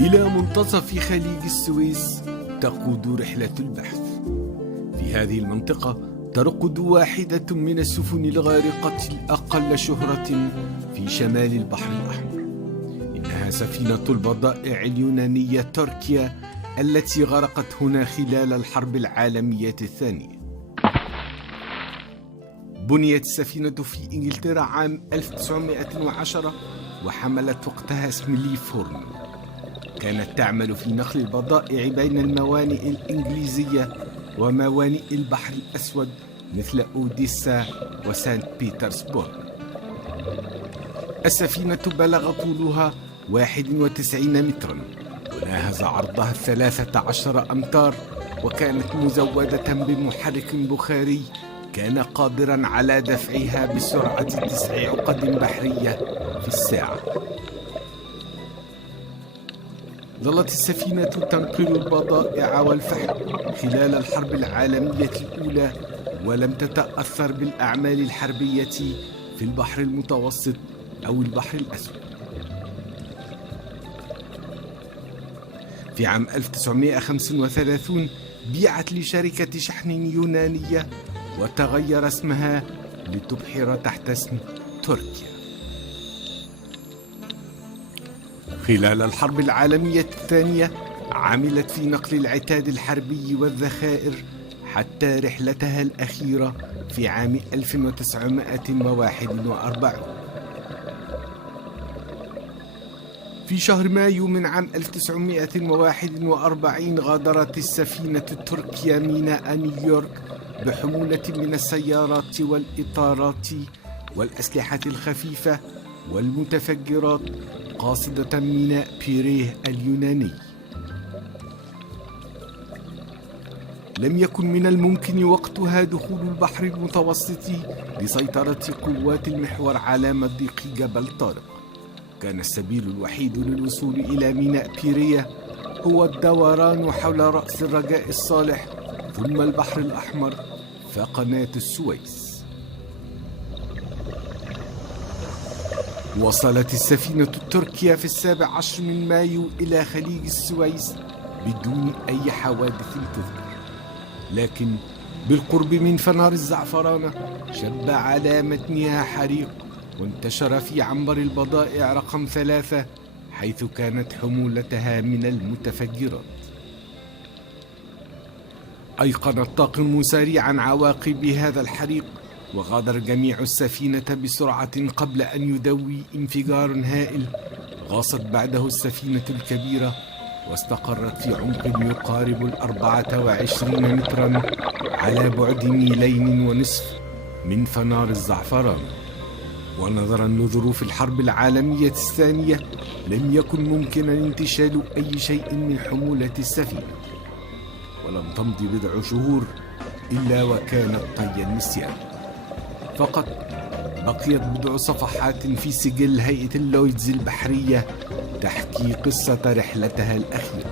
إلى منتصف خليج السويس تقود رحلة البحث. في هذه المنطقة ترقد واحدة من السفن الغارقة الأقل شهرة في شمال البحر الأحمر. إنها سفينة البضائع اليونانية توركيا التي غرقت هنا خلال الحرب العالمية الثانية. بنيت السفينة في إنجلترا عام 1910 وحملت وقتها اسم ليفورن. كانت تعمل في نقل البضائع بين الموانئ الإنجليزية وموانئ البحر الأسود مثل أوديسا وسانت بيترسبورغ. السفينة بلغ طولها 91 مترا وناهز عرضها 13 أمتار، وكانت مزودة بمحرك بخاري كان قادرا على دفعها بسرعة 9 عقد بحرية في الساعة. ظلت السفينة تنقل البضائع والفحم خلال الحرب العالمية الأولى، ولم تتأثر بالأعمال الحربية في البحر المتوسط أو البحر الأسود. في عام 1935 بيعت لشركة شحن يونانية وتغير اسمها لتبحر تحت اسم تركيا. خلال الحرب العالمية الثانية عملت في نقل العتاد الحربي والذخائر حتى رحلتها الأخيرة في عام 1941. في شهر مايو من عام 1941 غادرت السفينة تركيا ميناء نيويورك بحمولة من السيارات والإطارات والأسلحة الخفيفة والمتفجرات قاصدة ميناء بيريه اليوناني. لم يكن من الممكن وقتها دخول البحر المتوسط لسيطرة قوات المحور على مضيق جبل طارق. كان السبيل الوحيد للوصول إلى ميناء بيريه هو الدوران حول رأس الرجاء الصالح ثم البحر الأحمر فقناة السويس. وصلت السفينة التركية في 17 من مايو إلى خليج السويس بدون أي حوادث تذكر، لكن بالقرب من فنار الزعفرانة شب على متنها حريق وانتشر في عنبر البضائع رقم 3 حيث كانت حمولتها من المتفجرات. أيقن الطاقم سريعا عواقب هذا الحريق، وغادر جميع السفينة بسرعة قبل أن يدوي انفجار هائل غاصت بعده السفينة الكبيرة واستقرت في عمق يقارب 24 مترا على بعد 2.5 ميل من فنار الزعفران. ونظرا لظروف الحرب العالمية الثانية لم يكن ممكنا انتشال أي شيء من حمولة السفينة، ولم تمض بضع شهور إلا وكانت طي النسيان. فقط بقيت بضع صفحات في سجل هيئة اللويدز البحرية تحكي قصة رحلتها الأخيرة.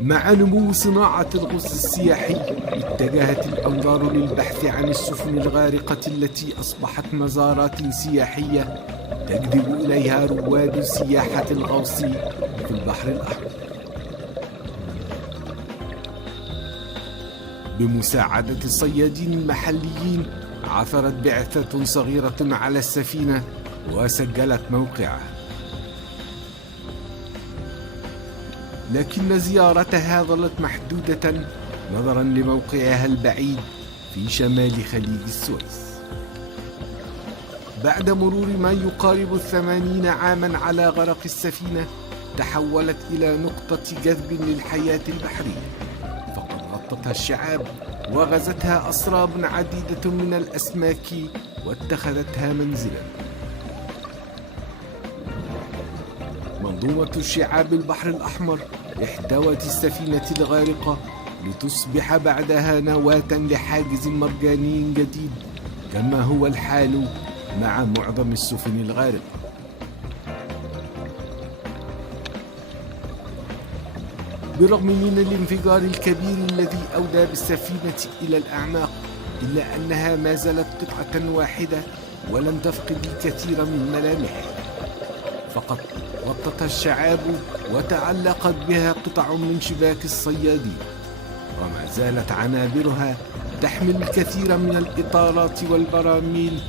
مع نمو صناعة الغوص السياحي اتجهت الأنظار للبحث عن السفن الغارقة التي أصبحت مزارات سياحية تجذب إليها رواد سياحة الغوص في البحر الأحمر. بمساعدة الصيادين المحليين عثرت بعثة صغيرة على السفينة وسجلت موقعها، لكن زيارتها ظلت محدودة نظرا لموقعها البعيد في شمال خليج السويس. بعد مرور ما يقارب 80 عاما على غرق السفينة تحولت إلى نقطة جذب للحياة البحرية، فقد غطتها الشعاب وغزتها أسراب عديدة من الأسماك واتخذتها منزلا. منظومة شعاب البحر الأحمر احتوت السفينة الغارقة لتصبح بعدها نواة لحاجز مرجاني جديد، كما هو الحال مع معظم السفن الغارقة. بالرغم من الانفجار الكبير الذي أودى بالسفينة إلى الأعماق، إلا أنها ما زالت قطعة واحدة ولم تفقد الكثير من ملامحها، فقط غطتها الشعاب وتعلقت بها قطع من شباك الصيادين، وما زالت عنابرها تحمل الكثير من الإطارات والبراميل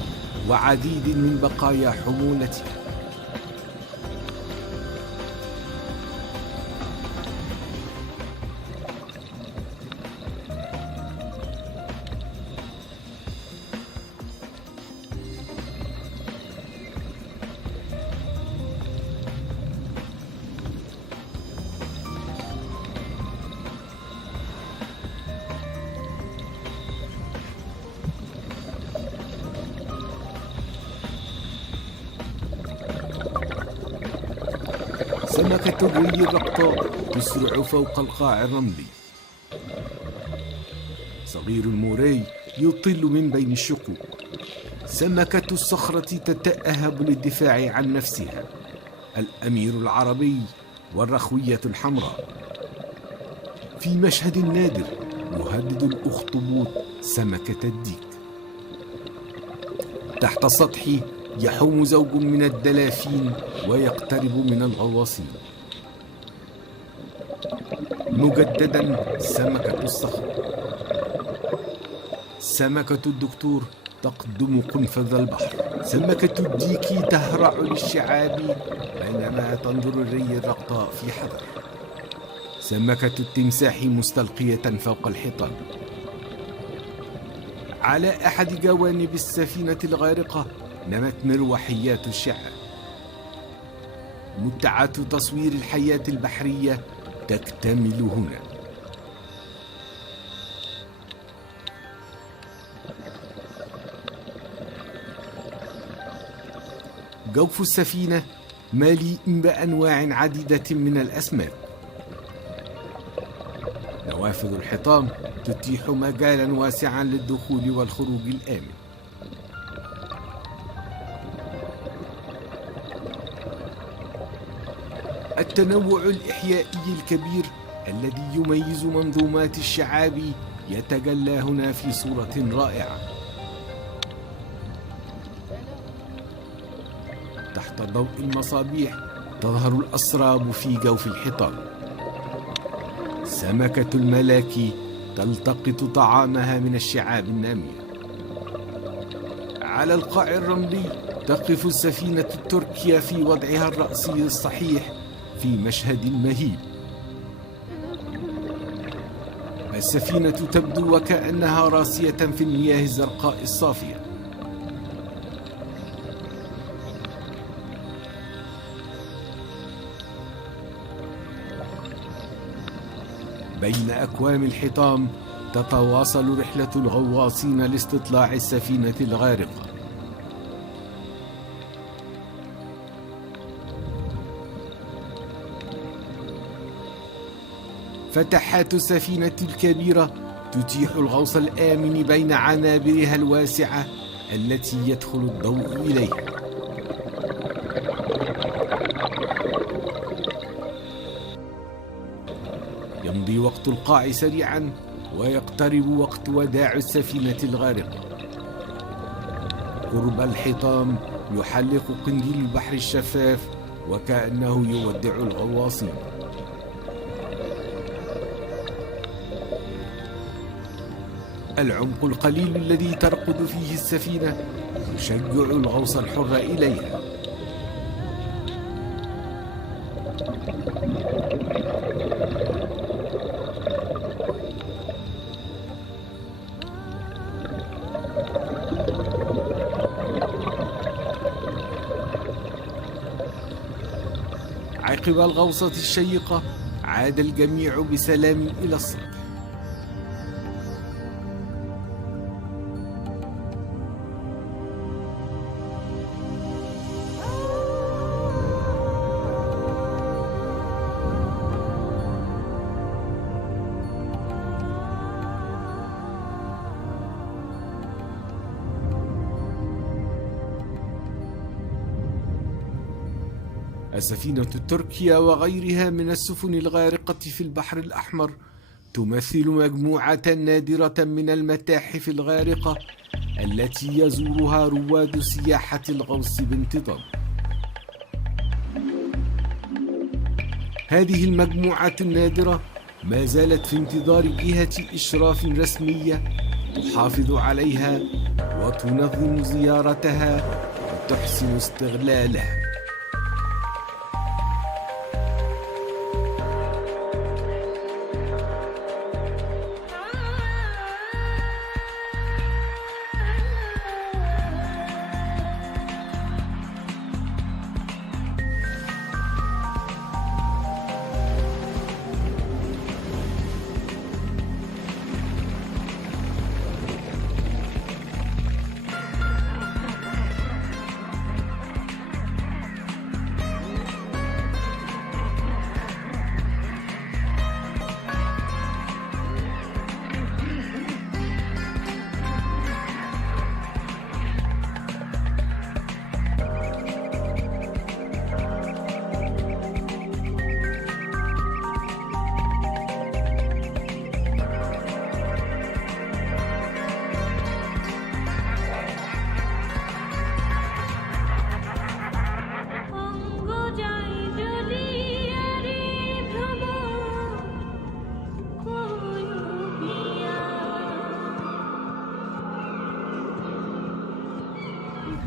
وعديد من بقايا حمولتها. سمكة الري الرقطاء تسرع فوق القاع الرملي. صغير الموري يطل من بين الشقوق. سمكة الصخرة تتأهب للدفاع عن نفسها. الأمير العربي والرخوية الحمراء. في مشهد نادر يهدد الأخطبوط سمكة الديك. تحت سطحي يحوم زوج من الدلافين ويقترب من الغواصين. مجددا سمكة الصخر. سمكة الدكتور تقدم قنفذ البحر. سمكة الديك تهرع للشعاب بينما تنظر الري الرقطاء في حذر. سمكة التمساح مستلقية فوق الحيطان. على أحد جوانب السفينة الغارقة نمت مروحيات الشعاب. متعة تصوير الحياة البحرية تكتمل هنا. جوف السفينة مليء بأنواع عديدة من الأسماك. نوافذ الحطام تتيح مجالا واسعا للدخول والخروج الآمن. التنوع الإحيائي الكبير الذي يميز منظومات الشعاب يتجلى هنا في صورة رائعة. تحت ضوء المصابيح تظهر الأسراب في جوف الحيطان. سمكة الملاكي تلتقط طعامها من الشعاب النامية. على القاع الرملي تقف السفينة التركية في وضعها الرأسي الصحيح في مشهد مهيب. السفينة تبدو وكأنها راسية في المياه الزرقاء الصافية. بين أكوام الحطام تتواصل رحلة الغواصين لاستطلاع السفينة الغارقة. فتحات السفينة الكبيرة تتيح الغوص الآمن بين عنابرها الواسعة التي يدخل الضوء إليها. يمضي وقت القاع سريعا ويقترب وقت وداع السفينة الغارقة. قرب الحطام يحلق قنديل البحر الشفاف وكأنه يودع الغواصين. العمق القليل الذي ترقد فيه السفينة يشجع الغوص الحر إليها. عقب الغوصة الشيقة عاد الجميع بسلام إلى السطح. السفينة التركية وغيرها من السفن الغارقة في البحر الأحمر تمثل مجموعة نادرة من المتاحف الغارقة التي يزورها رواد سياحة الغوص بانتظام. هذه المجموعة النادرة ما زالت في انتظار جهة إشراف رسمية تحافظ عليها وتنظم زيارتها وتحسن استغلالها.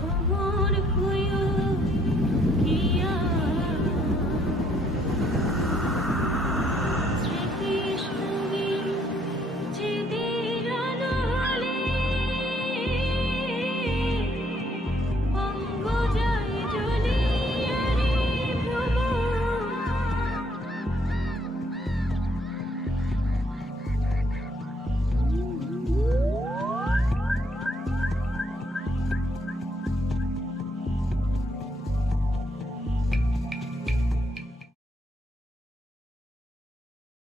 ভ্রমর হয়ে